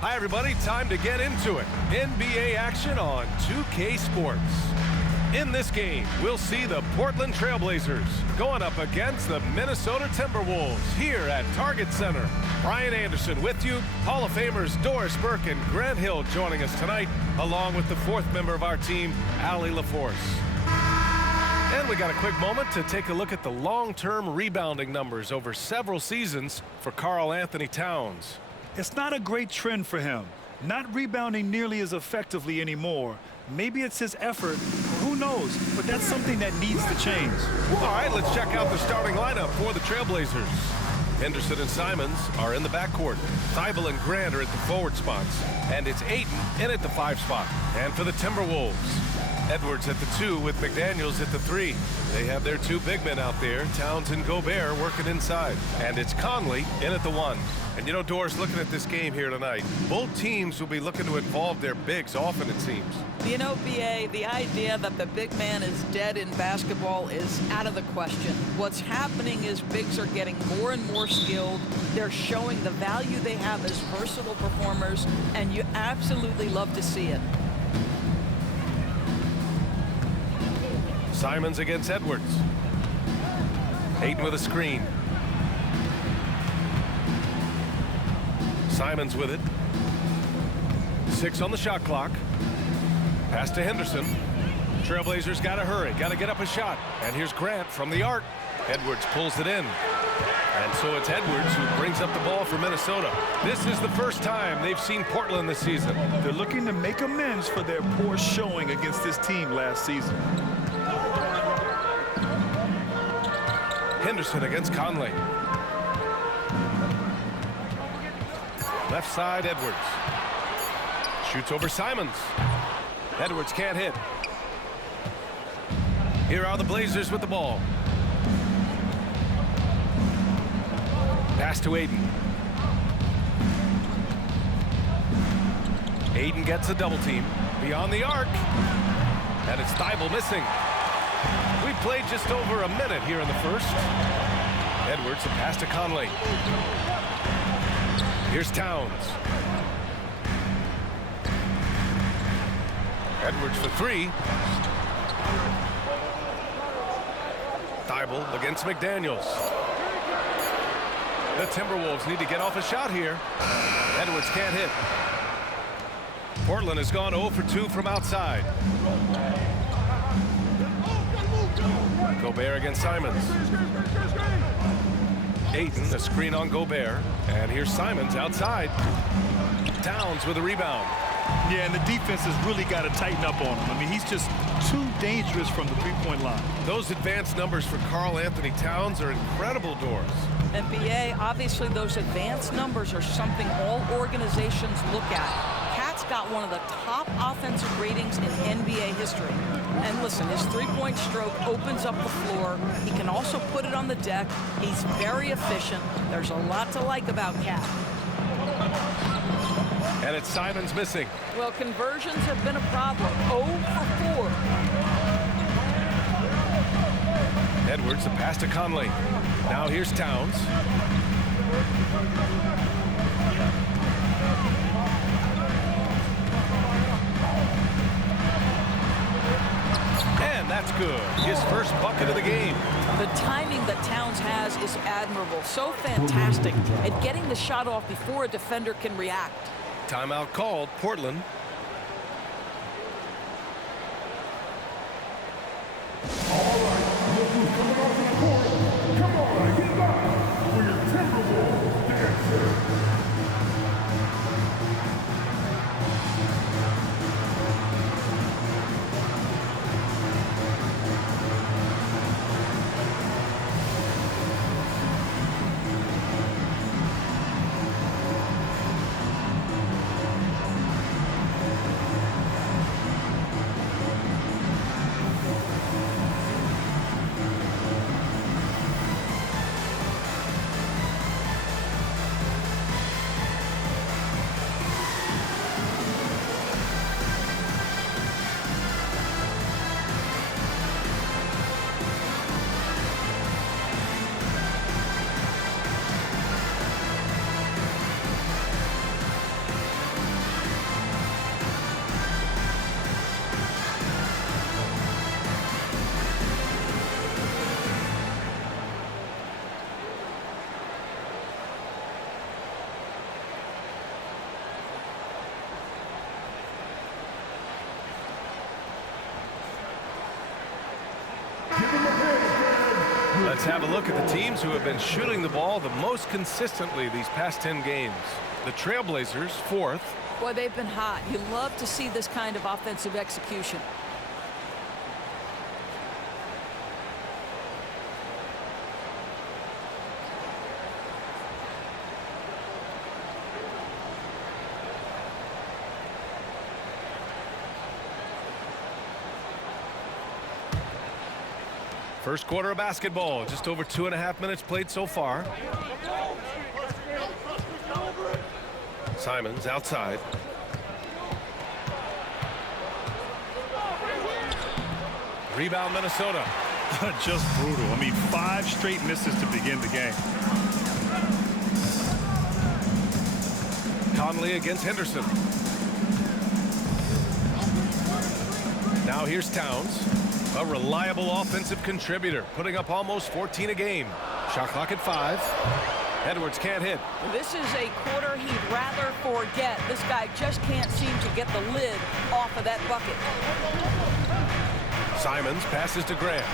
Hi, everybody. Time to get into it. NBA action on 2K Sports. In this game, we'll see the Portland Trailblazers going up against the Minnesota Timberwolves here at Target Center. Brian Anderson with you. Hall of Famers Doris Burke and Grant Hill joining us tonight, along with the fourth member of our team, Allie LaForce. And we got a quick moment to take a look at the long-term rebounding numbers over several seasons for Karl-Anthony Towns. It's not a great trend for him. Not rebounding nearly as effectively anymore. Maybe it's his effort. Who knows? But that's something that needs to change. All right, let's check out the starting lineup for the Trailblazers. Henderson and Simons are in the backcourt. Thybulle and Grant are at the forward spots. And it's Ayton in at the 5 spot. And for the Timberwolves, Edwards at the 2 with McDaniels at the 3. They have their 2 big men out there, Towns and Gobert, working inside. And it's Conley in at the 1. And you know, Doris, looking at this game here tonight, both teams will be looking to involve their bigs often, it seems. You know, B.A., the idea that the big man is dead in basketball is out of the question. What's happening is bigs are getting more and more skilled. They're showing the value they have as versatile performers, and you absolutely love to see it. Simons against Edwards. Ayton with a screen. Simons with it. 6 on the shot clock. Pass to Henderson. Trailblazers got to hurry. Got to get up a shot. And here's Grant from the arc. Edwards pulls it in. And so it's Edwards who brings up the ball for Minnesota. This is the first time they've seen Portland this season. They're looking to make amends for their poor showing against this team last season. Henderson against Conley. Left side, Edwards. Shoots over Simons. Edwards can't hit. Here are the Blazers with the ball. Pass to Ayton. Ayton gets a double team. Beyond the arc. And it's Thybulle missing. We played just over a minute here in the first. Edwards, a pass to Conley. Here's Towns. Edwards for 3. Thybulle against McDaniels. The Timberwolves need to get off a shot here. Edwards can't hit. Portland has gone 0 for 2 from outside. Gobert against Simons. Ayton, a screen on Gobert. And here's Simons outside. Towns with a rebound. Yeah, and the defense has really got to tighten up on him. I mean, he's just too dangerous from the three-point line. Those advanced numbers for Karl-Anthony Towns are incredible, Doris. And B.A., obviously those advanced numbers are something all organizations look at. Cat's got one of the top offensive ratings in NBA history. And listen, his three-point stroke opens up the floor. He can also put it on the deck. He's very efficient. There's a lot to like about Cat. And it's Simons missing. Well, conversions have been a problem. 0 for 4. Edwards, a pass to Conley. Now here's Towns. And that's good. His first bucket of the game. The timing that Towns has is admirable. So fantastic at getting the shot off before a defender can react. Timeout called, Portland. All right, look who's coming off the court. Come on, get live for your Timberwolves dancer. Let's have a look at the teams who have been shooting the ball the most consistently these past 10 games. The Trailblazers, 4th. Boy, they've been hot. You love to see this kind of offensive execution. First quarter of basketball, just over 2.5 minutes played so far. Simons outside. Rebound Minnesota. Just brutal. I mean, 5 straight misses to begin the game. Conley against Henderson. Now here's Towns. A reliable offensive contributor, putting up almost 14 a game. Shot clock at 5. Edwards can't hit. This is a quarter he'd rather forget. This guy just can't seem to get the lid off of that bucket. Simons passes to Grant.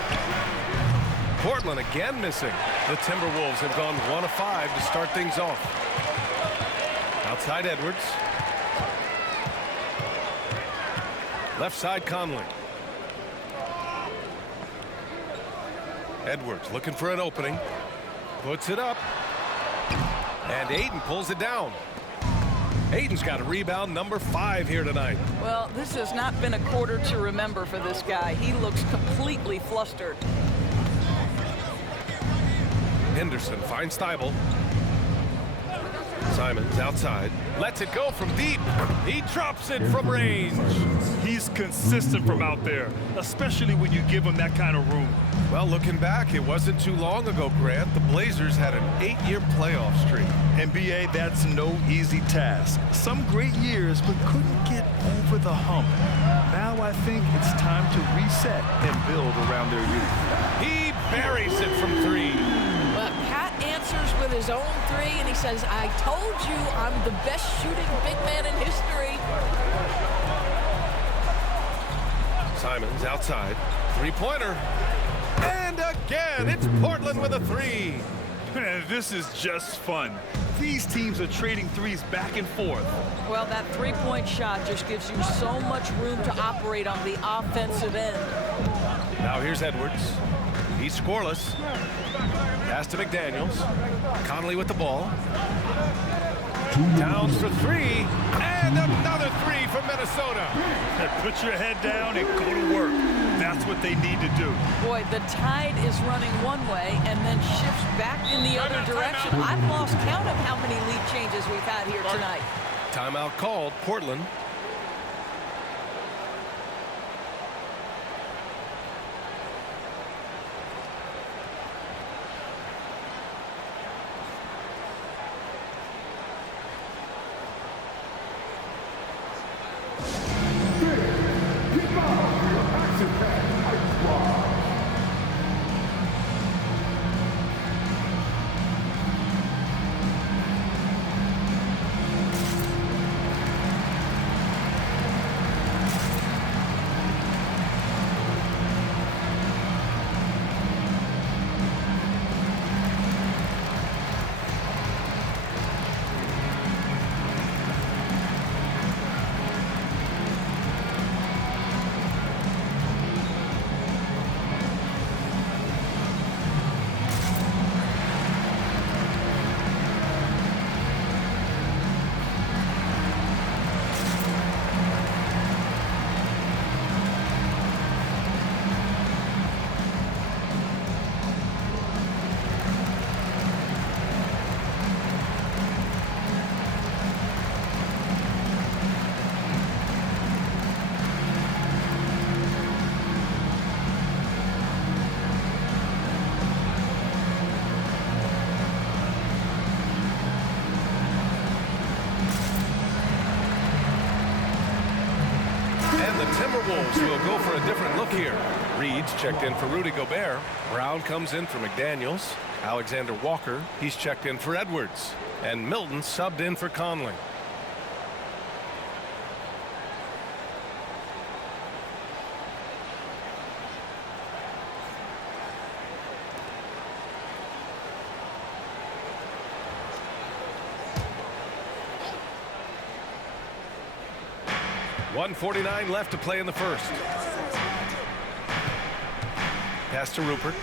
Portland again missing. The Timberwolves have gone 1 of 5 to start things off. Outside Edwards. Left side Conley. Edwards looking for an opening. Puts it up. And Ayton pulls it down. Ayton's got a rebound number 5 here tonight. Well, this has not been a quarter to remember for this guy. He looks completely flustered. Henderson finds Thibault. Simons outside. Lets it go from deep. He drops it from range. He's consistent from out there, especially when you give him that kind of room. Well, looking back, it wasn't too long ago, Grant. The Blazers had an 8-year playoff streak. NBA, that's no easy task. Some great years, but couldn't get over the hump. Now I think it's time to reset and build around their youth. He buries it from 3. But Pat answers with his own 3, and he says, I told you I'm the best shooting big man in history. Simons outside. 3-pointer. And again, it's Portland with a 3. Man, this is just fun. These teams are trading threes back and forth. Well, that 3-point shot just gives you so much room to operate on the offensive end. Now here's Edwards. He's scoreless. Pass to McDaniels. Conley with the ball. Towns for 3. And another 3 from Minnesota. Put your head down and go to work. That's what they need to do. Boy, the tide is running one way and then shifts back in the other direction. I've lost count of how many lead changes we've had here tonight. Timeout called, Portland. Timberwolves will go for a different look here. Reed's checked in for Rudy Gobert. Brown comes in for McDaniels. Alexander Walker, he's checked in for Edwards. And Milton subbed in for Conley. 1:49 left to play in the first. Pass to Rupert.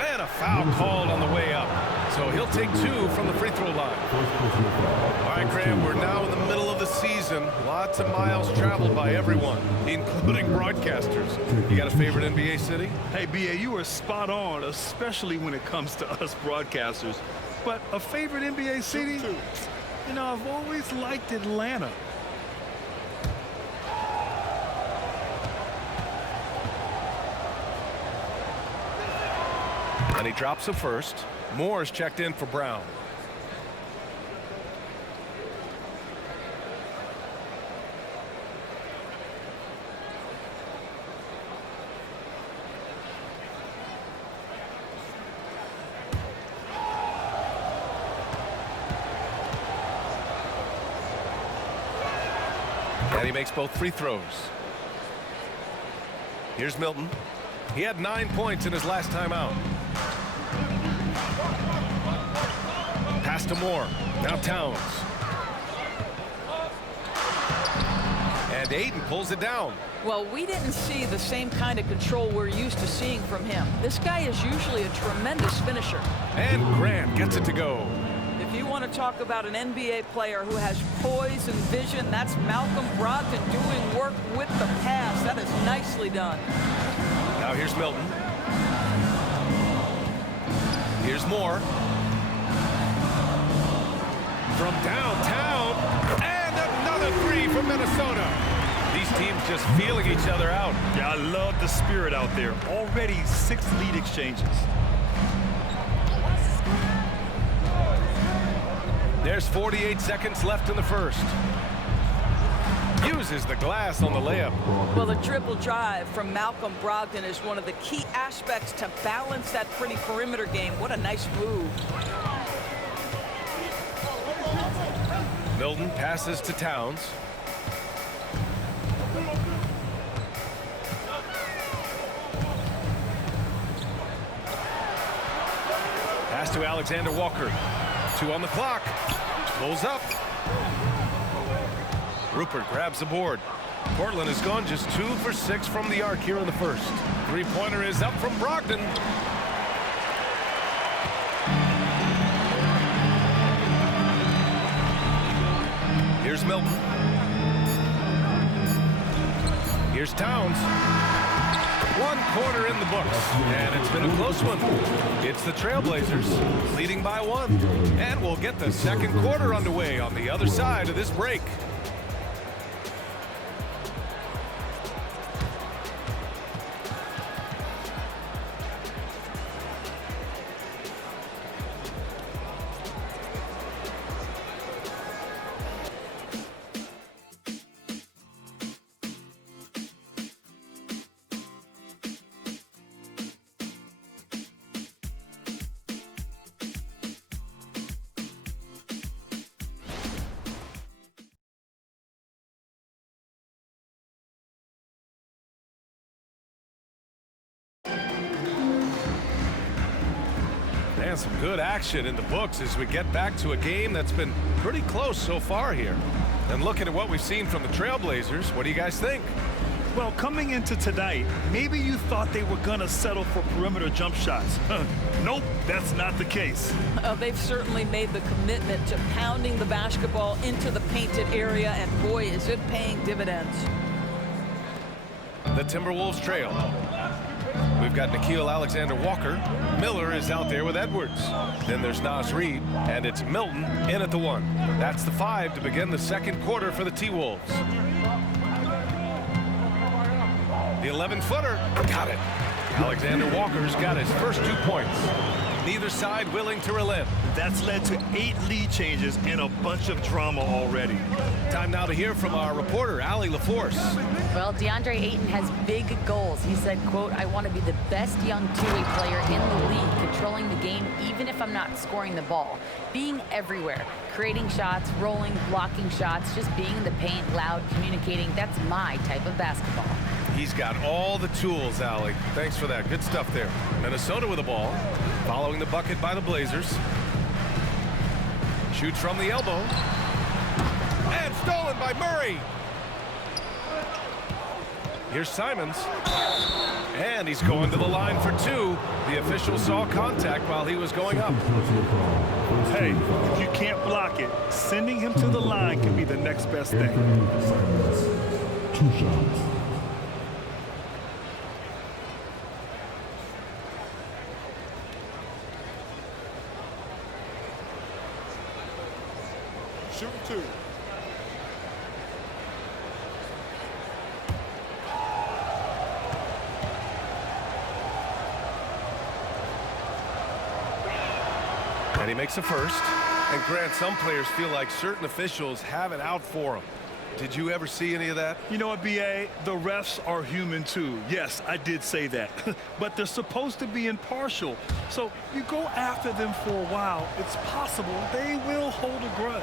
And a foul called on the way up. So he'll take 2 from the free throw line. All right, Graham, we're now in the middle of the season. Lots of miles traveled by everyone, including broadcasters. You got a favorite NBA city? Hey, B.A., you are spot on, especially when it comes to us broadcasters. But a favorite NBA city? You know, I've always liked Atlanta. And he drops the first. Moore's checked in for Brown. And he makes both free throws. Here's Milton. He had 9 points in his last time out. Pass to Moore. Now Towns. And Ayton pulls it down. Well, we didn't see the same kind of control we're used to seeing from him. This guy is usually a tremendous finisher. And Grant gets it to go. If you want to talk about an NBA player who has poise and vision, that's Malcolm Brogdon doing work with the pass. That is nicely done. Now here's Milton. Here's Moore. From downtown, and another 3 from Minnesota. These teams just feeling each other out. Yeah, I love the spirit out there. Already 6 lead exchanges. There's 48 seconds left in the first. Uses the glass on the layup. Well, the triple drive from Malcolm Brogdon is one of the key aspects to balance that pretty perimeter game. What a nice move. Milton passes to Towns. Pass to Alexander Walker. 2 on the clock. Pulls up. Rupert grabs the board. Portland has gone just 2 for 6 from the arc here in the first. 3-pointer is up from Brogdon. Here's Milton. Here's Towns. 1 quarter in the books, and it's been a close one. It's the Trailblazers leading by 1, and we'll get the second quarter underway on the other side of this break. And some good action in the books as we get back to a game that's been pretty close so far here. And looking at what we've seen from the Trailblazers, what do you guys think? Well, coming into tonight, maybe you thought they were going to settle for perimeter jump shots. Nope, that's not the case. They've certainly made the commitment to pounding the basketball into the painted area, and boy, is it paying dividends. The Timberwolves trail. We've got Nickeil Alexander-Walker. Miller is out there with Edwards. Then there's Naz Reid, and it's Milton in at the 1. That's the 5 to begin the second quarter for the T-Wolves. The 11-footer, got it. Alexander Walker's got his first 2 points. Neither side willing to relent. That's led to 8 lead changes and a bunch of drama already. Time now to hear from our reporter, Allie LaForce. Well, DeAndre Ayton has big goals. He said, quote, "I want to be the best young two-way player in the league, controlling the game even if I'm not scoring the ball. Being everywhere, creating shots, rolling, blocking shots, just being in the paint, loud, communicating. That's my type of basketball." He's got all the tools, Allie. Thanks for that. Good stuff there. Minnesota with the ball, following the bucket by the Blazers. Shoots from the elbow. And stolen by Murray. Here's Simons. And he's going to the line for two. The official saw contact while he was going up. Hey, if you can't block it, sending him to the line can be the next best thing. Simons, 2 shots. Shoot 2. And he makes a first. And Grant, some players feel like certain officials have it out for them. Did you ever see any of that? You know what, B.A.? The refs are human too. Yes, I did say that. But they're supposed to be impartial. So you go after them for a while, it's possible they will hold a grudge.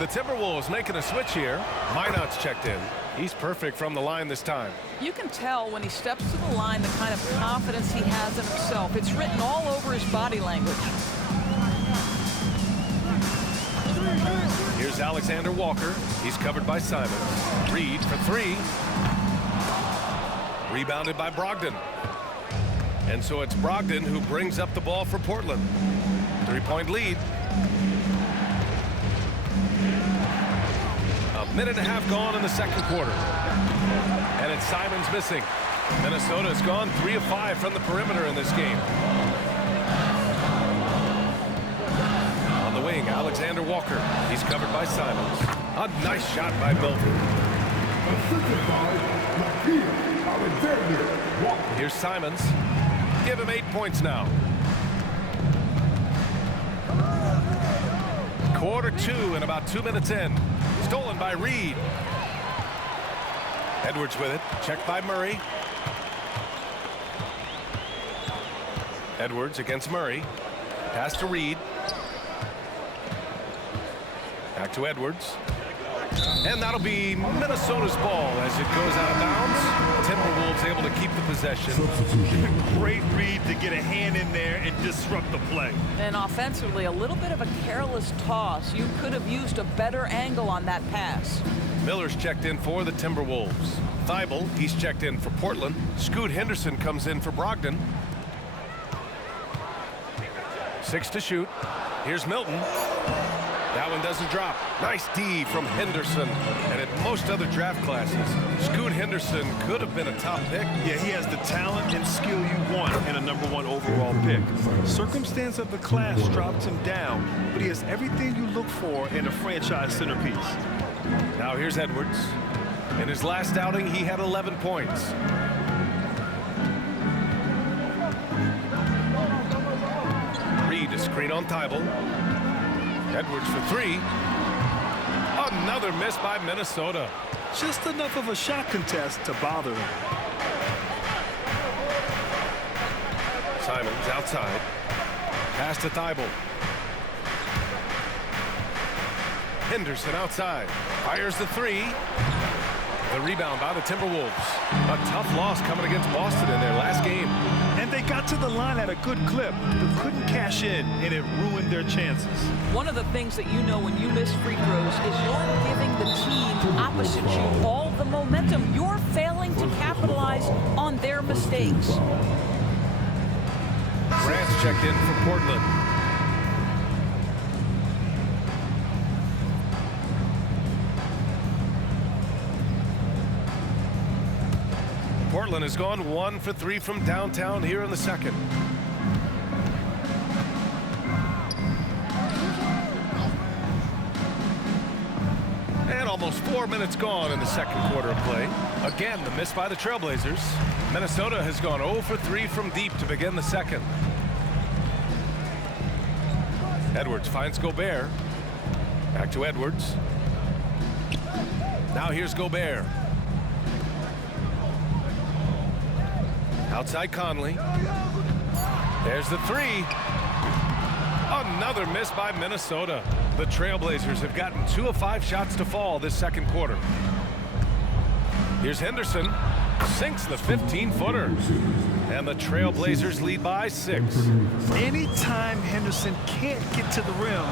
The Timberwolves making a switch here. Minot's checked in. He's perfect from the line this time. You can tell when he steps to the line the kind of confidence he has in himself. It's written all over his body language. Here's Alexander Walker. He's covered by Simons. Reed for 3. Rebounded by Brogdon. And so it's Brogdon who brings up the ball for Portland. 3-point lead. A minute and a half gone in the second quarter. And it's Simons missing. Minnesota has gone 3 of 5 from the perimeter in this game. On the wing, Alexander Walker. He's covered by Simons. A nice shot by Milton. Assisted by Lakeith Alexander Walker. Here's Simons. Give him 8 points now. Quarter 2 and about 2 minutes in. Stolen by Reed. Edwards with it. Checked by Murray. Edwards against Murray. Pass to Reed. Back to Edwards. And that'll be Minnesota's ball as it goes out of bounds. Timberwolves able to keep the possession. Great read to get a hand in there and disrupt the play. And offensively, a little bit of a careless toss. You could have used a better angle on that pass. Miller's checked in for the Timberwolves. Thibault, he's checked in for Portland. Scoot Henderson comes in for Brogdon. 6 to shoot. Here's Milton. That one doesn't drop. Nice D from Henderson. And in most other draft classes, Scoot Henderson could have been a top pick. Yeah, he has the talent and skill you want in a #1 overall pick. Circumstance of the class dropped him down, but he has everything you look for in a franchise centerpiece. Now here's Edwards. In his last outing, he had 11 points. Reed, a screen on Thibault. Edwards for 3. Another miss by Minnesota. Just enough of a shot contest to bother him. Simons outside. Pass to Thibault. Henderson outside. Fires the 3. The rebound by the Timberwolves. A tough loss coming against Boston in their last game. And they got to the line at a good clip, but couldn't cash in, and it ruined their chances. One of the things that you know when you miss free throws is you're giving the team opposite you all the momentum. You're failing to capitalize on their mistakes. Grant's checked in for Portland. Portland has gone 1 for 3 from downtown here in the second. And almost 4 minutes gone in the second quarter of play. Again, the miss by the Trailblazers. Minnesota has gone 0 for 3 from deep to begin the second. Edwards finds Gobert. Back to Edwards. Now here's Gobert. Outside Conley. There's the 3. Another miss by Minnesota. The Trailblazers have gotten 2 of 5 shots to fall this second quarter. Here's Henderson. Sinks the 15-footer. And the Trailblazers lead by 6. Anytime Henderson can't get to the rim,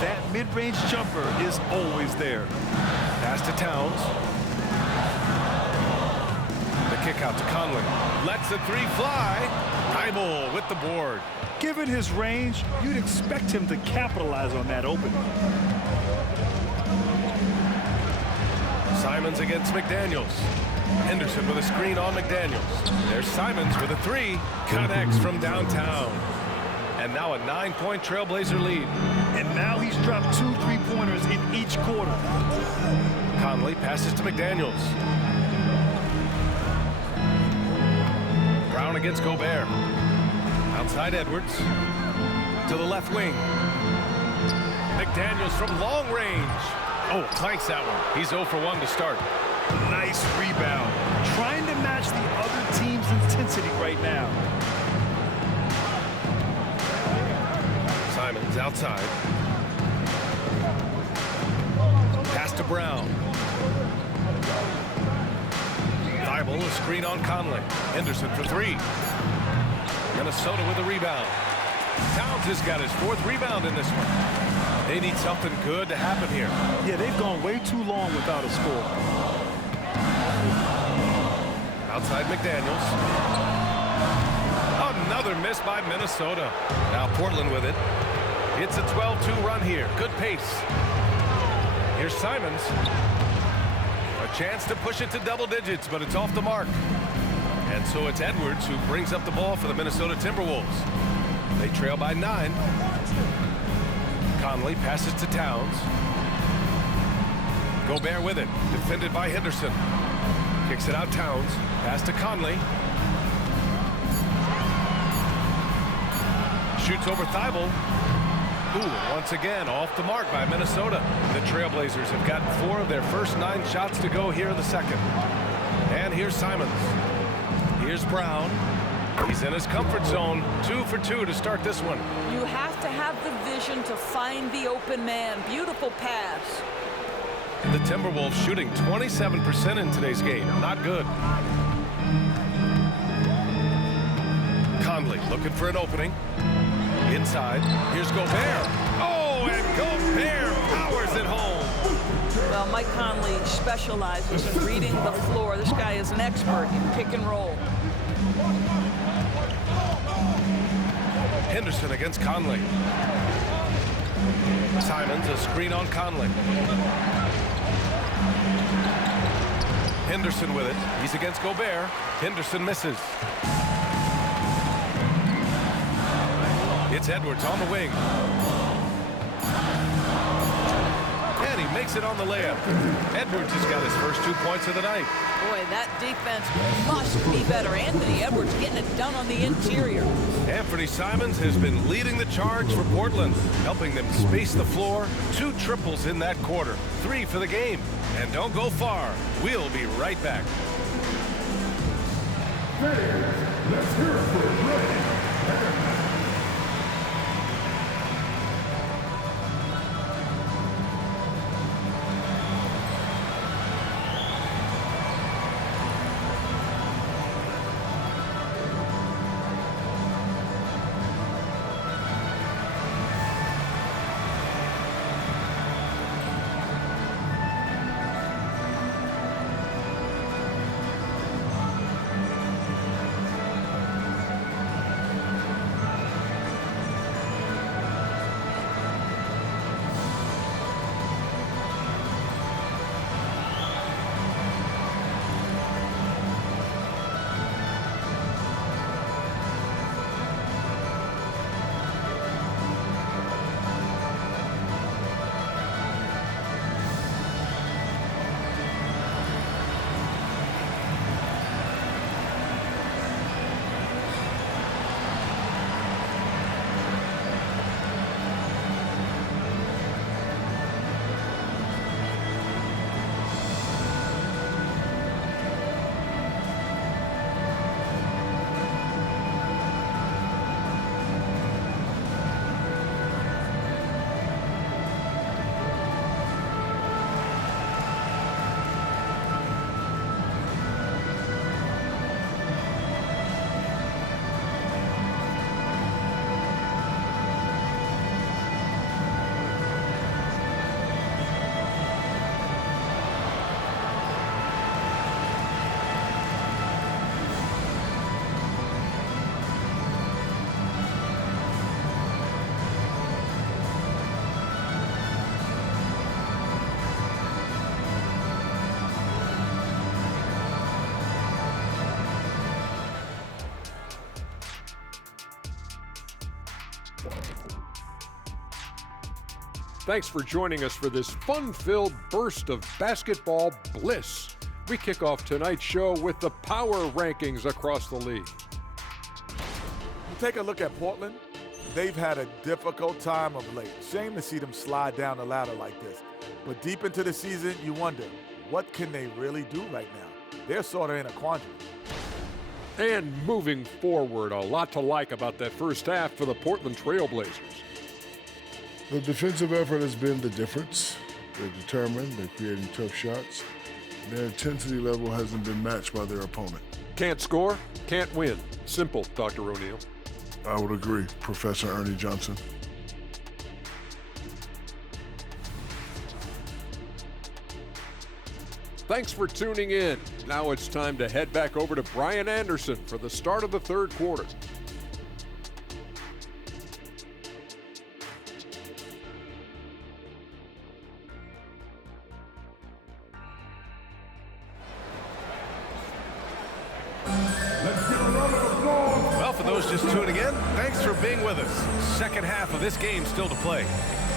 that mid-range jumper is always there. Pass to Towns. The kick out to Conley. Lets the three fly. Thibault with the board. Given his range, you'd expect him to capitalize on that opening. Simons against McDaniels. Henderson with a screen on McDaniels. There's Simons with a three. Connects from downtown. And now a 9-point Trailblazer lead. And now he's dropped 2 3-pointers in each quarter. Conley passes to McDaniels. Brown against Gobert. Outside Edwards. To the left wing. McDaniels from long range. Oh, clanks that one. He's 0 for 1 to start. Nice rebound. Trying to match the other team's intensity right now. Simons outside. Pass to Brown. Thibault, a screen on Conley. Henderson for 3. Minnesota with a rebound. Towns has got his 4th rebound in this one. They need something good to happen here. Yeah, they've gone way too long without a score. Outside McDaniels. Another miss by Minnesota. Now Portland with it. It's a 12-2 run here. Good pace. Here's Simons. A chance to push it to double digits, but it's off the mark. And so it's Edwards who brings up the ball for the Minnesota Timberwolves. They trail by 9. Conley passes to Towns. Gobert with it. Defended by Henderson. Kicks it out Towns. Pass to Conley. Shoots over Thibault. Ooh, once again off the mark by Minnesota. The Trailblazers have gotten 4 of their first 9 shots to go here in the second. And here's Simons. Here's Brown. He's in his comfort zone. 2 for 2 to start this one. You have to have the vision to find the open man. Beautiful pass. The Timberwolves shooting 27% in today's game. Not good. Conley looking for an opening. Inside. Here's Gobert. Oh, and Gobert powers it home. Well, Mike Conley specializes in reading the floor. This guy is an expert in pick and roll. Henderson against Conley. Simons, a screen on Conley. Henderson with it. He's against Gobert. Henderson misses. It's Edwards on the wing. And he makes it on the layup. Edwards has got his first 2 points of the night. Boy, that defense must be better. Anthony Edwards getting it done on the interior. Anthony Simons has been leading the charge for Portland, helping them space the floor. 2 triples in that quarter. 3 for the game. And don't go far. We'll be right back. Let's hear it for Ray. Thanks for joining us for this fun-filled burst of basketball bliss. We kick off tonight's show with the power rankings across the league. You take a look at Portland, they've had a difficult time of late. Shame to see them slide down the ladder like this. But deep into the season, you wonder, what can they really do right now? They're sort of in a quandary. And moving forward, a lot to like about that first half for the Portland Trail Blazers. The defensive effort has been the difference. They're determined, they're creating tough shots. Their intensity level hasn't been matched by their opponent. Can't score, can't win. Simple, Dr. O'Neill. I would agree, Professor Ernie Johnson. Thanks for tuning in. Now it's time to head back over to Brian Anderson for the start of the third quarter. Well, for those just tuning in, thanks for being with us. Second half of this game still to play.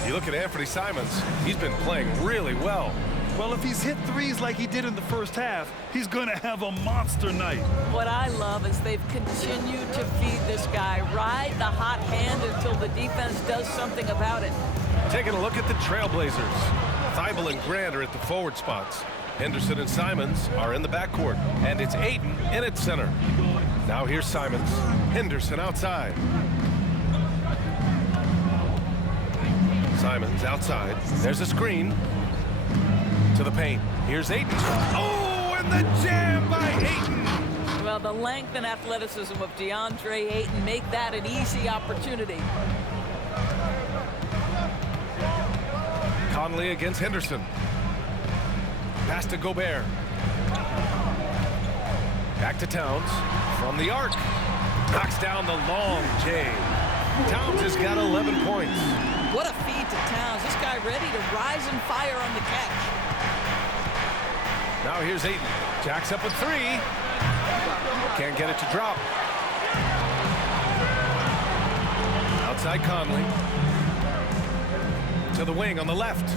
You look at Anthony Simons, he's been playing really well. Well, if he's hit threes like he did in the first half, he's going to have a monster night. What I love is they've continued to feed this guy, ride the hot hand until the defense does something about it. Taking a look at the Trailblazers. Thibault and Grant are at the forward spots. Henderson and Simons are in the backcourt, and it's Ayton in at center. Now here's Simons. Henderson outside. Simons outside. There's a screen. To the paint. Here's Ayton. Oh, and the jam by Ayton. Well, the length and athleticism of DeAndre Ayton make that an easy opportunity. Conley against Henderson. Pass to Gobert. Back to Towns. From the arc. Knocks down the long J. Towns has got 11 points. What a feed to Towns. This guy ready to rise and fire on the catch. Now here's Ayton. Jacks up a three. Can't get it to drop. Outside Conley. To the wing on the left.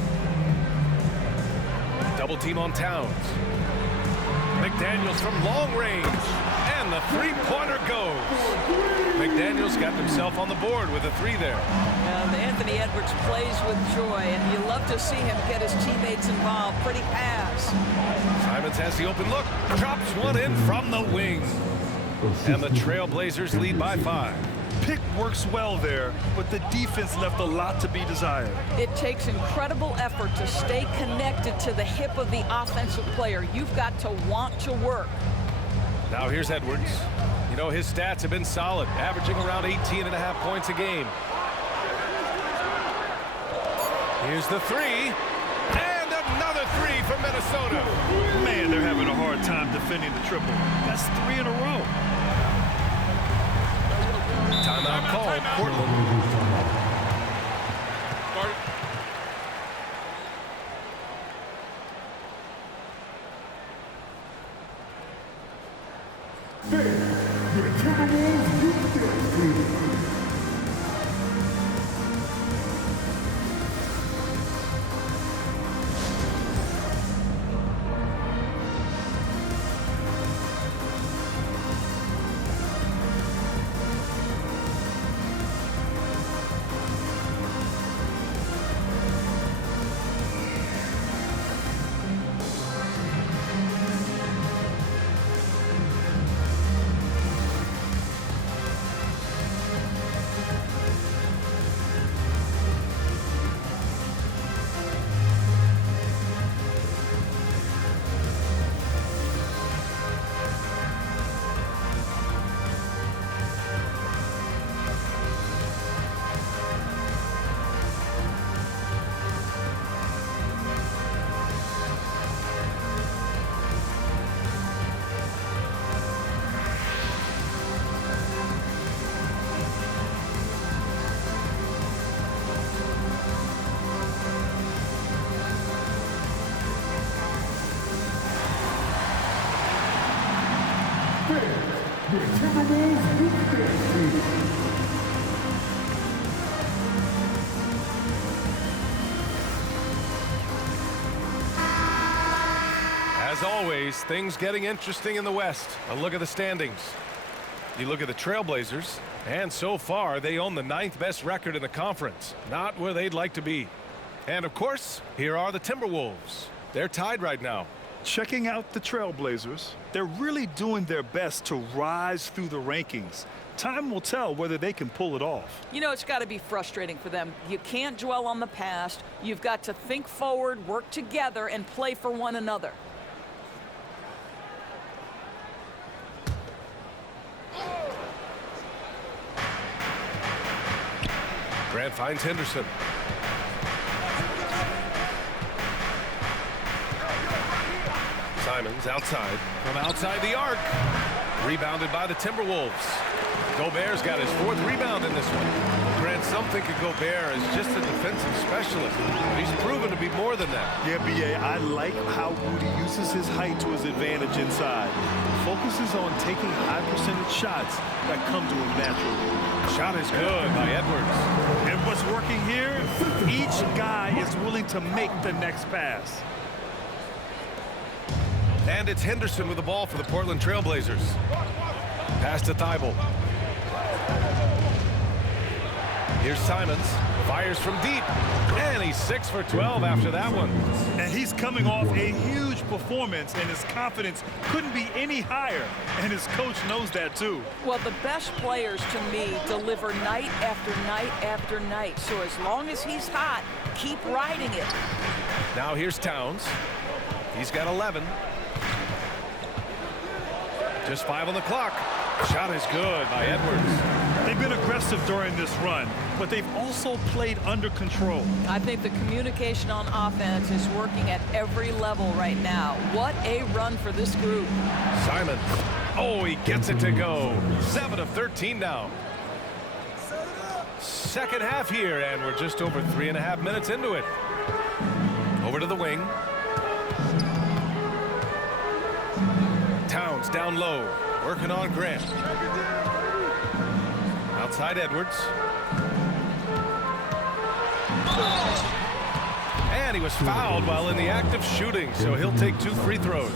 Double team on Towns. McDaniels from long range. And the three-pointer goes. McDaniels got himself on the board with a three there. Anthony Edwards plays with joy, and you love to see him get his teammates involved. Pretty pass. Simons has the open look. Drops one in from the wing. And the Trailblazers lead by 5. Pick works well there, but the defense left a lot to be desired. It takes incredible effort to stay connected to the hip of the offensive player. You've got to want to work. Now here's Edwards. You know, his stats have been solid, averaging around 18.5 points a game. Here's the three. And another three from Minnesota. Man, they're having a hard time defending the triple. That's 3 in a row. Timeout called, Portland. The Timberwolves Youth Dance. The Timberwolves Youth Dance. As always, things getting interesting in the West. A look at the standings. You look at the Trailblazers, and so far they own the 9th best record in the conference. Not where they'd like to be. And of course, here are the Timberwolves. They're tied right now. Checking out the Trailblazers, they're really doing their best to rise through the rankings. Time will tell whether they can pull it off. You know, it's got to be frustrating for them. You can't dwell on the past. You've got to think forward, work together, and play for one another. Grant finds Henderson. Simons outside. From outside the arc. Rebounded by the Timberwolves. Gobert's got his 4th rebound in this one. Grant, some think of Gobert as just a defensive specialist. He's proven to be more than that. Yeah, B.A., I like how Rudy uses his height to his advantage inside. Focuses on taking high percentage shots that come to him naturally. Shot is good by Edwards. And what's working here? Each guy is willing to make the next pass. And it's Henderson with the ball for the Portland Trailblazers. Pass to Thibault. Here's Simons. Fires from deep. And he's 6 for 12 after that one. And he's coming off a huge performance, and his confidence couldn't be any higher. And his coach knows that, too. Well, the best players, to me, deliver night after night after night. So as long as he's hot, keep riding it. Now here's Towns. He's got 11. Just 5 on the clock. Shot is good by Edwards. They've been aggressive during this run, but they've also played under control. I think the communication on offense is working at every level right now. What a run for this group. Simons. Oh, he gets it to go. 7 of 13 now. Second half here, and we're just over 3.5 minutes into it. Over to the wing. Towns down low, working on Grant. Outside Edwards. And he was fouled while in the act of shooting, so he'll take 2 free throws.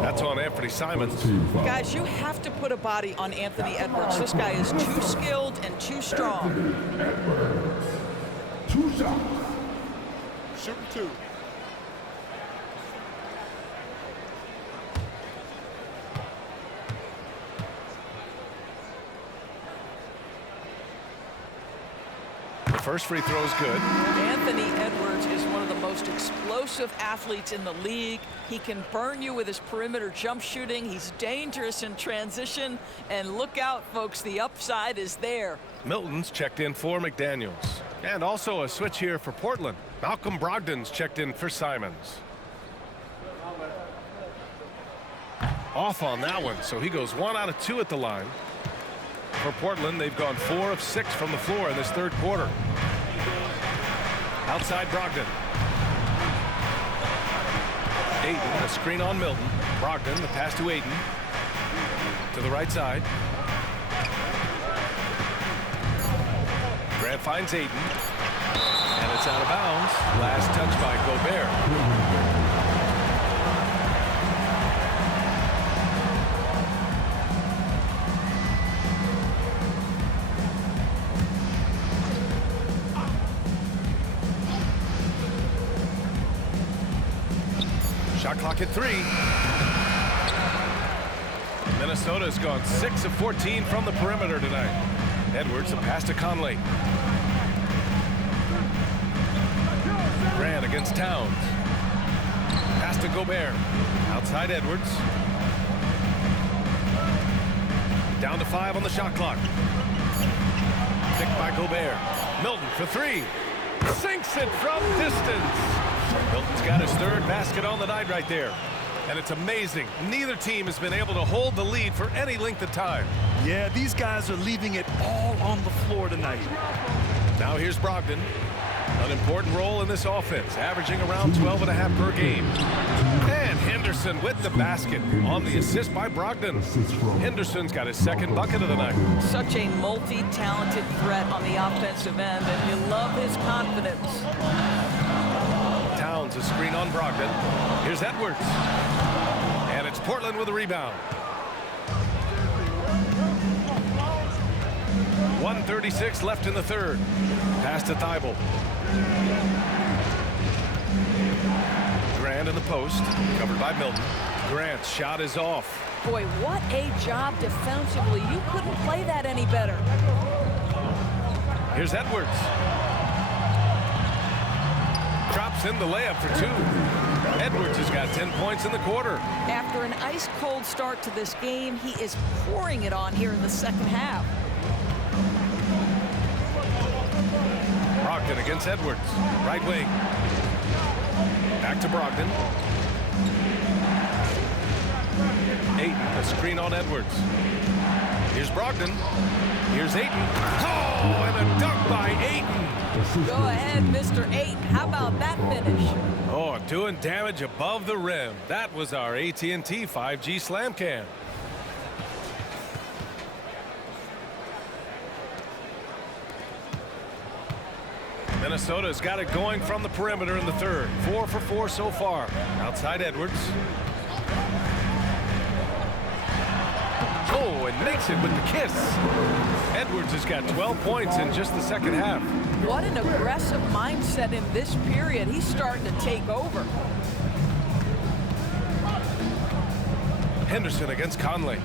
That's on Anthony Simons. Guys, you have to put a body on Anthony Edwards. This guy is too skilled and too strong. 2 shots. Shooting 2. First free throw is good. Anthony Edwards is one of the most explosive athletes in the league. He can burn you with his perimeter jump shooting. He's dangerous in transition. And look out, folks, the upside is there. Milton's checked in for McDaniels. And also a switch here for Portland. Malcolm Brogdon's checked in for Simons. Off on that one, so he goes 1 out of 2 at the line. For Portland, they've gone 4 of 6 from the floor in this third quarter. Outside Brogdon. Ayton, a screen on Milton. Brogdon, the pass to Ayton. To the right side. Grant finds Ayton. And it's out of bounds. Last touch by Gobert. Shot clock at 3. Minnesota's gone 6 of 14 from the perimeter tonight. Edwards, a pass to Conley. Grant against Towns. Pass to Gobert. Outside Edwards. Down to 5 on the shot clock. Picked by Gobert. Milton for 3. Sinks it from distance. Milton's got his 3rd basket on the night right there. And it's amazing. Neither team has been able to hold the lead for any length of time. Yeah, these guys are leaving it all on the floor tonight. Now here's Brogdon. An important role in this offense, averaging around 12.5 per game. And Henderson with the basket on the assist by Brogdon. Henderson's got his 2nd bucket of the night. Such a multi-talented threat on the offensive end, and you love his confidence. Towns inbounds. A screen on Brogdon. Here's Edwards. And it's Portland with a rebound. 1:36 left in the third. Pass to Thibault. Grant in the post. Covered by Milton. Grant's shot is off. Boy, what a job defensively. You couldn't play that any better. Here's Edwards. Drops in the layup for two. Edwards has got 10 points in the quarter. After an ice-cold start to this game, he is pouring it on here in the second half. Brogdon against Edwards. Right wing. Back to Brogdon. Ayton, a screen on Edwards. Here's Brogdon. Here's Ayton. Oh, and a dunk by Ayton. Go ahead, Mr. Ayton. How about that finish? Oh, doing damage above the rim. That was our AT&T 5G Slam Cam. Minnesota's got it going from the perimeter in the third. 4 for 4 so far. Outside Edwards. Oh, and makes it with the kiss. Edwards has got 12 points in just the second half. What an aggressive mindset in this period. He's starting to take over. Henderson against Conley.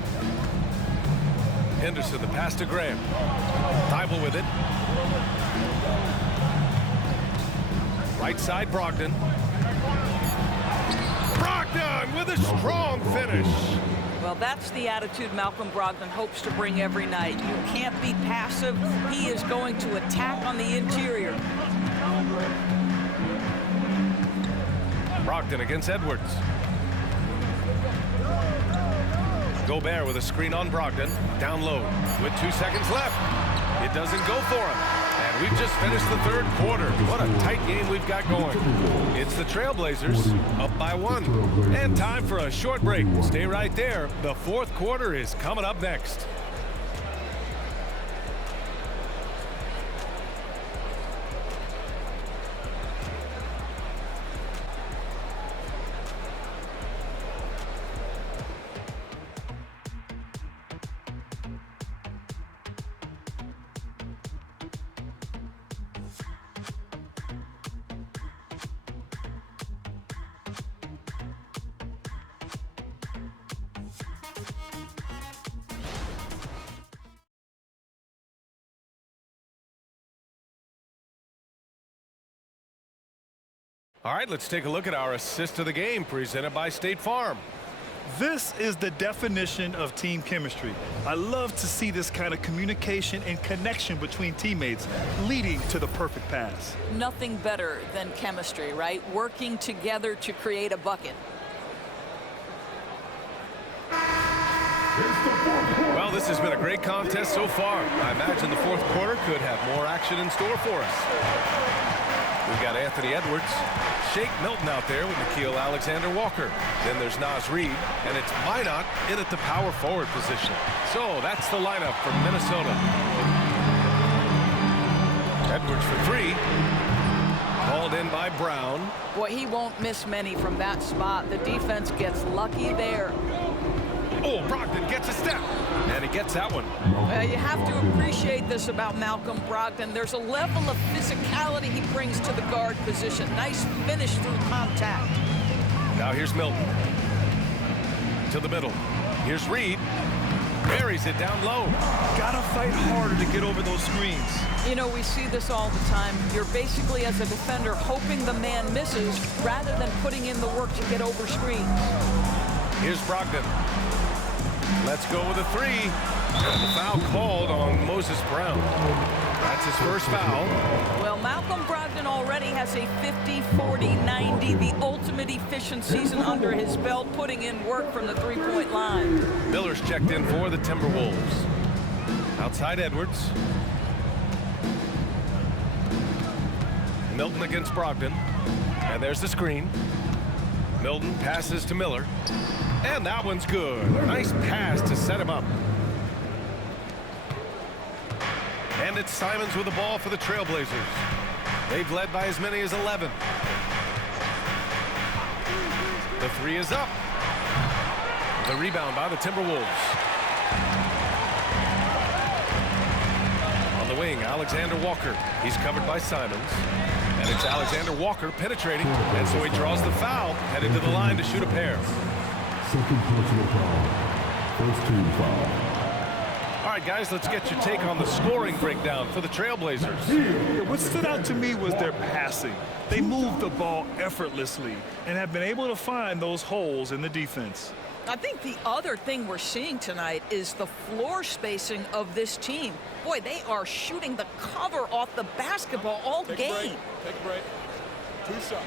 Henderson, the pass to Graham. Thibault with it. Right side, Brogdon. Brogdon with a strong finish. Well, that's the attitude Malcolm Brogdon hopes to bring every night. You can't be passive. He is going to attack on the interior. Brogdon against Edwards. Gobert with a screen on Brogdon. Down low with 2 seconds left. It doesn't go for him. And we've just finished the third quarter. What a tight game we've got going. It's the Trailblazers up by 1. And time for a short break. Stay right there. The fourth quarter is coming up next. All right, let's take a look at our assist of the game presented by State Farm. This is the definition of team chemistry. I love to see this kind of communication and connection between teammates leading to the perfect pass. Nothing better than chemistry, right? Working together to create a bucket. Well, this has been a great contest so far. I imagine the fourth quarter could have more action in store for us. We've got Anthony Edwards, Shake Milton out there with Nickeil Alexander-Walker. Then there's Naz Reid, and it's Minot in at the power forward position. So that's the lineup from Minnesota. Edwards for 3. Called in by Brown. Boy, he won't miss many from that spot. The defense gets lucky there. Oh, Brogdon gets a step, and he gets that one. You have to appreciate this about Malcolm Brogdon. There's a level of physicality he brings to the guard position. Nice finish through contact. Now here's Milton. To the middle. Here's Reid. Buries it down low. Gotta fight harder to get over those screens. You know, we see this all the time. You're basically, as a defender, hoping the man misses rather than putting in the work to get over screens. Here's Brogdon. Let's go with a 3. And the foul called on Moses Brown. That's his first foul. Well, Malcolm Brogdon already has a 50-40-90, the ultimate efficient season under his belt, putting in work from the three-point line. Miller's checked in for the Timberwolves. Outside Edwards. Milton against Brogdon. And there's the screen. Milton passes to Miller. And that one's good. Nice pass to set him up. And it's Simons with the ball for the Trailblazers. They've led by as many as 11. The three is up. The rebound by the Timberwolves. On the wing, Alexander Walker. He's covered by Simons. And it's Alexander Walker penetrating. And so he draws the foul, headed to the line to shoot a pair. Second personal foul. First team foul. All right, guys, let's get your take on the scoring breakdown for the Trailblazers. What stood out to me was their passing. They moved the ball effortlessly and have been able to find those holes in the defense. I think the other thing we're seeing tonight is the floor spacing of this team. Boy, they are shooting the cover off the basketball all game. Take a break. 2 shots.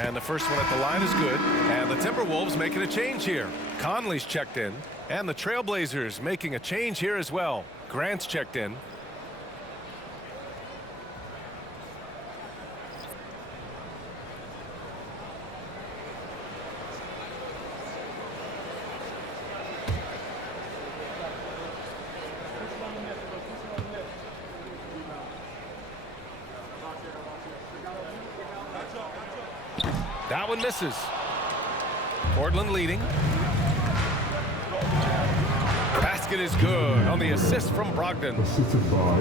And the first one at the line is good. And the Timberwolves making a change here. Conley's checked in. And the Trailblazers making a change here as well. Grant's checked in. That one misses. Portland leading. Basket is good on the assist from Brogdon. Assisted by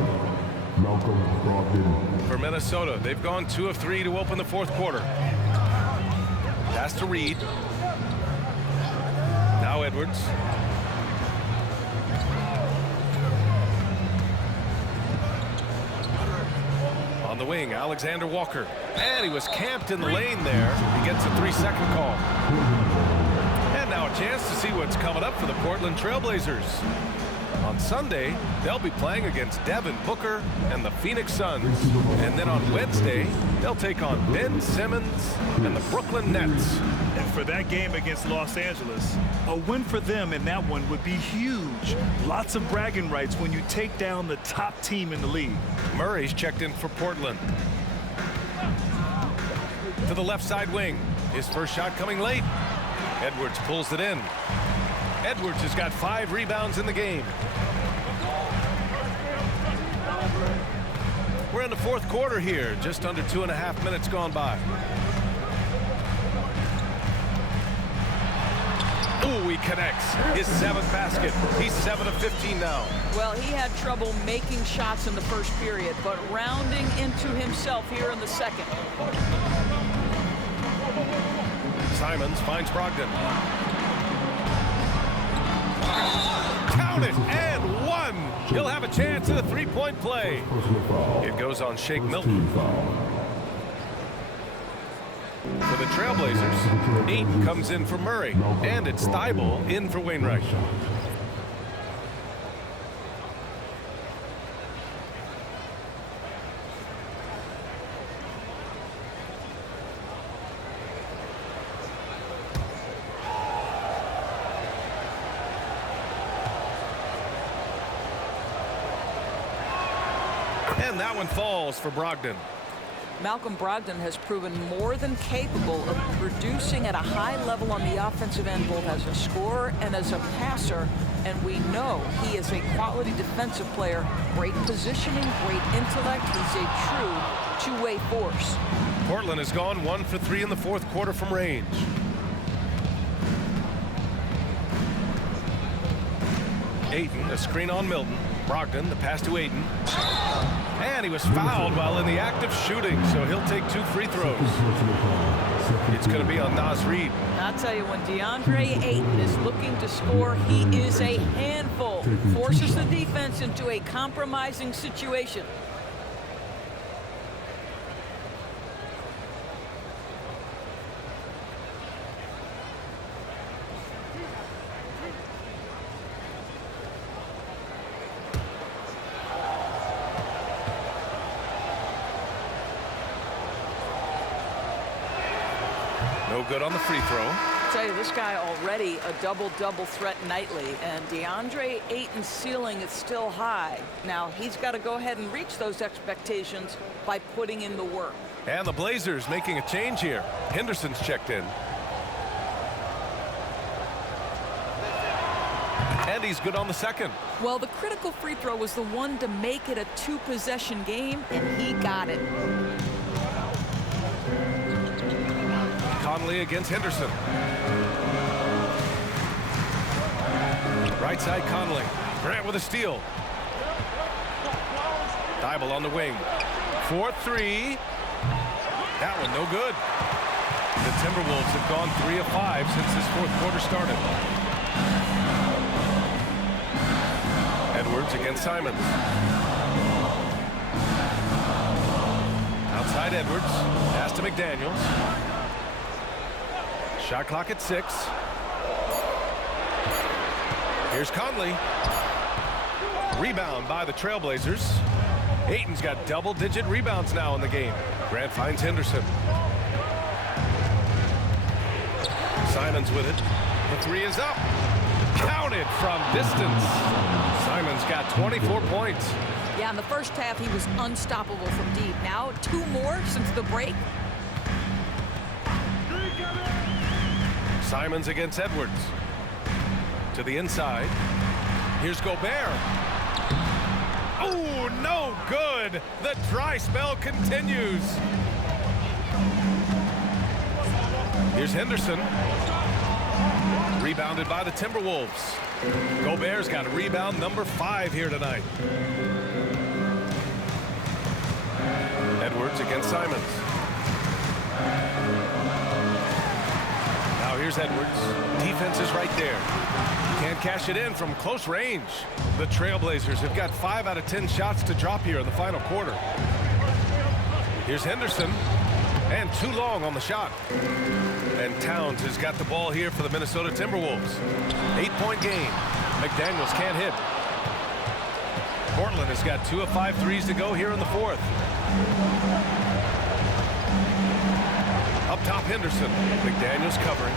Malcolm Brogdon. For Minnesota, they've gone 2 of 3 to open the fourth quarter. Pass to Reed. Now Edwards. On the wing, Alexander Walker. And he was camped in the lane there. He gets a 3-second call. And now a chance to see what's coming up for the Portland Trailblazers. On Sunday, they'll be playing against Devin Booker and the Phoenix Suns. And then on Wednesday, they'll take on Ben Simmons and the Brooklyn Nets. And for that game against Los Angeles, a win for them in that one would be huge. Lots of bragging rights when you take down the top team in the league. Murray's checked in for Portland. To the left side wing. His first shot coming late. Edwards pulls it in. Edwards has got 5 rebounds in the game. We're in the fourth quarter here. Just under 2.5 minutes gone by. Ooh, he connects. His 7th basket. He's 7 of 15 now. Well, he had trouble making shots in the first period, but rounding into himself here in the second. Simons finds Brogdon. Count it, and 1. He'll have a chance at a 3-point play. It goes on Shake Milton. For the Trailblazers, Ayton comes in for Murray, and it's Thybulle in for Wainwright. And that one falls for Brogdon. Malcolm Brogdon has proven more than capable of producing at a high level on the offensive end, both as a scorer and as a passer. And we know he is a quality defensive player. Great positioning, great intellect. He's a true two-way force. Portland has gone 1 for 3 in the fourth quarter from range. Ayton, a screen on Milton. Brogdon, the pass to Ayton. And he was fouled while in the act of shooting, so he'll take 2 free throws. It's going to be on Naz Reid. I'll tell you, when DeAndre Ayton is looking to score, he is a handful. Forces the defense into a compromising situation. No good on the free throw. I'll tell you, this guy already a double-double threat nightly, and DeAndre Ayton's ceiling is still high. Now, he's got to go ahead and reach those expectations by putting in the work. And the Blazers making a change here. Henderson's checked in. he's good on the second. Well, the critical free throw was the one to make it a two-possession game, and he got it. Conley against Henderson. Right side Conley. Grant with a steal. Thybulle on the wing. 4-3. That one no good. The Timberwolves have gone 3 of 5 since this fourth quarter started. Edwards against Simons. Outside Edwards. Pass to McDaniels. Shot clock at 6. Here's Conley. Rebound by the Trailblazers. Ayton's got double-digit rebounds now in the game. Grant finds Henderson. Simons with it. The three is up. Counted from distance. Simons got 24 points. Yeah, in the first half, he was unstoppable from deep. Now, 2 more since the break. Simons against Edwards. To the inside. Here's Gobert. Oh, no good. The dry spell continues. Here's Henderson. Rebounded by the Timberwolves. Gobert's got a rebound number 5 here tonight. Edwards against Simons. Now here's Edwards. Defense is right there. Can't cash it in from close range. The Trailblazers have got 5 out of 10 shots to drop here in the final quarter. Here's Henderson. And too long on the shot. And Towns has got the ball here for the Minnesota Timberwolves. 8-point game. McDaniels can't hit. Portland has got 2 of 5 threes to go here in the fourth. Up top, Henderson. McDaniels covering.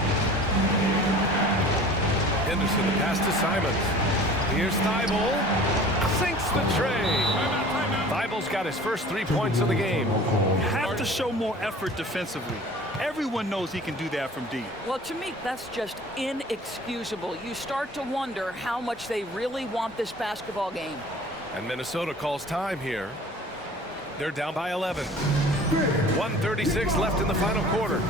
Henderson, the pass to Simons. Here's Thybulle. Sinks the tray. Thybulle's got his first 3 points of the game. Have to show more effort defensively. Everyone knows he can do that from deep. Well, to me, that's just inexcusable. You start to wonder how much they really want this basketball game. And Minnesota calls time here. They're down by 11. 1:36 left in the final quarter.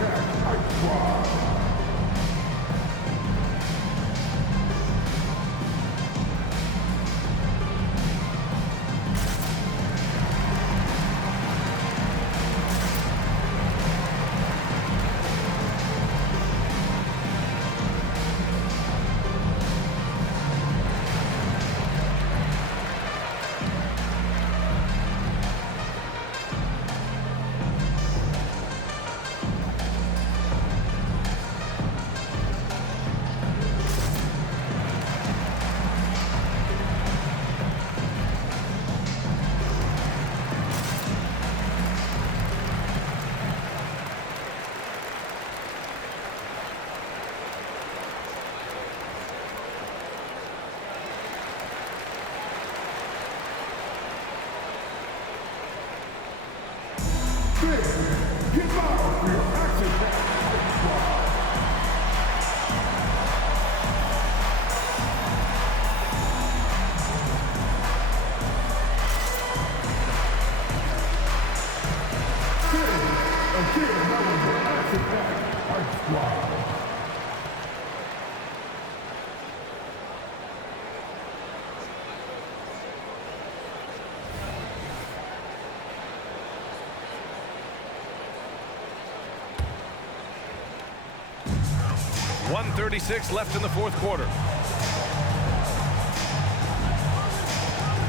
.36 left in the fourth quarter.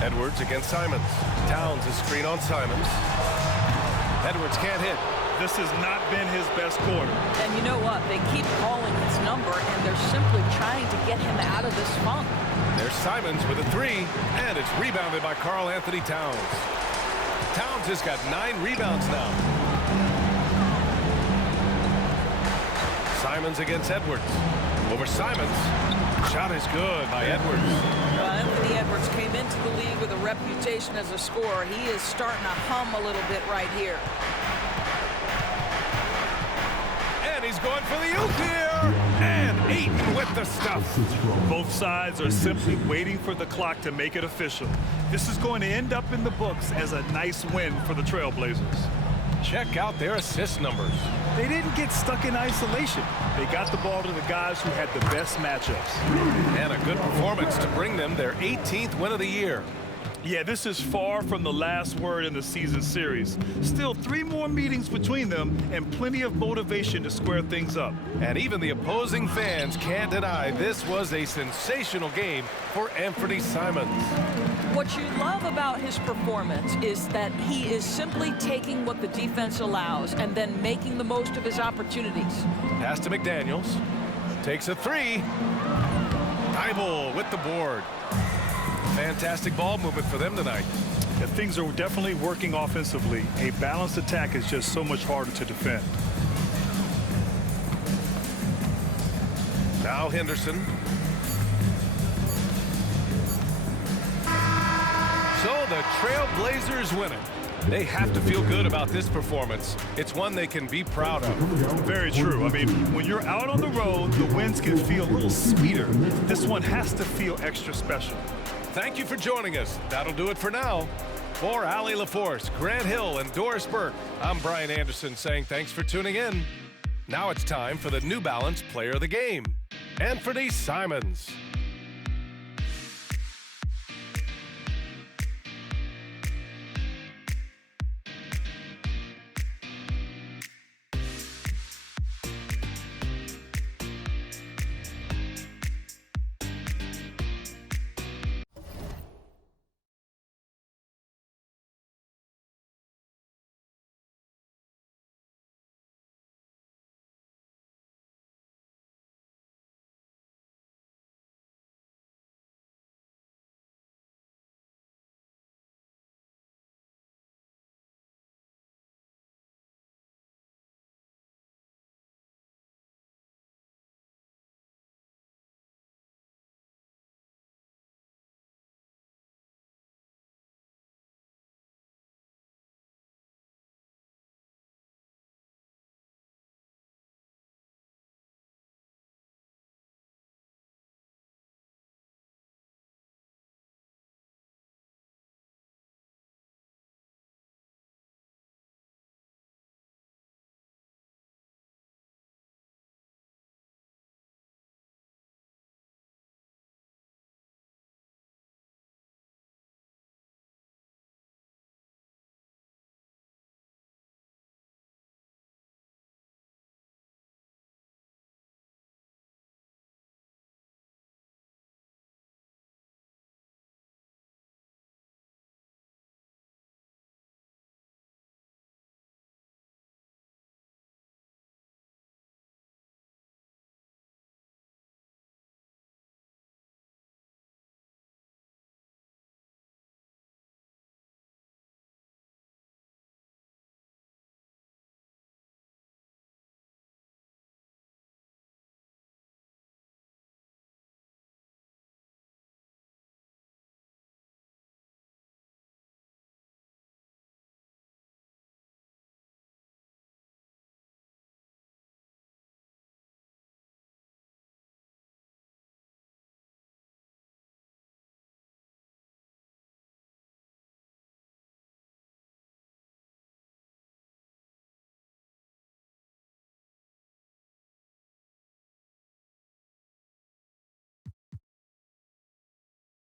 Edwards against Simons. Towns is screen on Simons. Edwards can't hit. This has not been his best quarter. And you know what? They keep calling his number, and they're simply trying to get him out of this funk. There's Simons with a 3, and it's rebounded by Karl Anthony Towns. Towns has got 9 rebounds now. Simons against Edwards. Over Simons. Shot is good by Edwards. Anthony Edwards came into the league with a reputation as a scorer. He is starting to hum a little bit right here. And he's going for the oop here. And Ayton with the stuff. Both sides are simply waiting for the clock to make it official. This is going to end up in the books as a nice win for the Trailblazers. Check out their assist numbers. They didn't get stuck in isolation. They got the ball to the guys who had the best matchups. And a good performance to bring them their 18th win of the year. Yeah, this is far from the last word in the season series. Still 3 more meetings between them and plenty of motivation to square things up. And even the opposing fans can't deny this was a sensational game for Anthony Simons. What you love about his performance is that he is simply taking what the defense allows and then making the most of his opportunities. Pass to McDaniels. Takes a 3. Thibault with the board. Fantastic ball movement for them tonight. Yeah, things are definitely working offensively. A balanced attack is just so much harder to defend. Now Henderson. So the Trailblazers win it. They have to feel good about this performance. It's one they can be proud of. Very true. I mean, when you're out on the road, the wins can feel a little sweeter. This one has to feel extra special. Thank you for joining us. That'll do it for now. For Allie LaForce, Grant Hill, and Doris Burke, I'm Brian Anderson saying thanks for tuning in. Now it's time for the New Balance Player of the Game, Anthony Simons.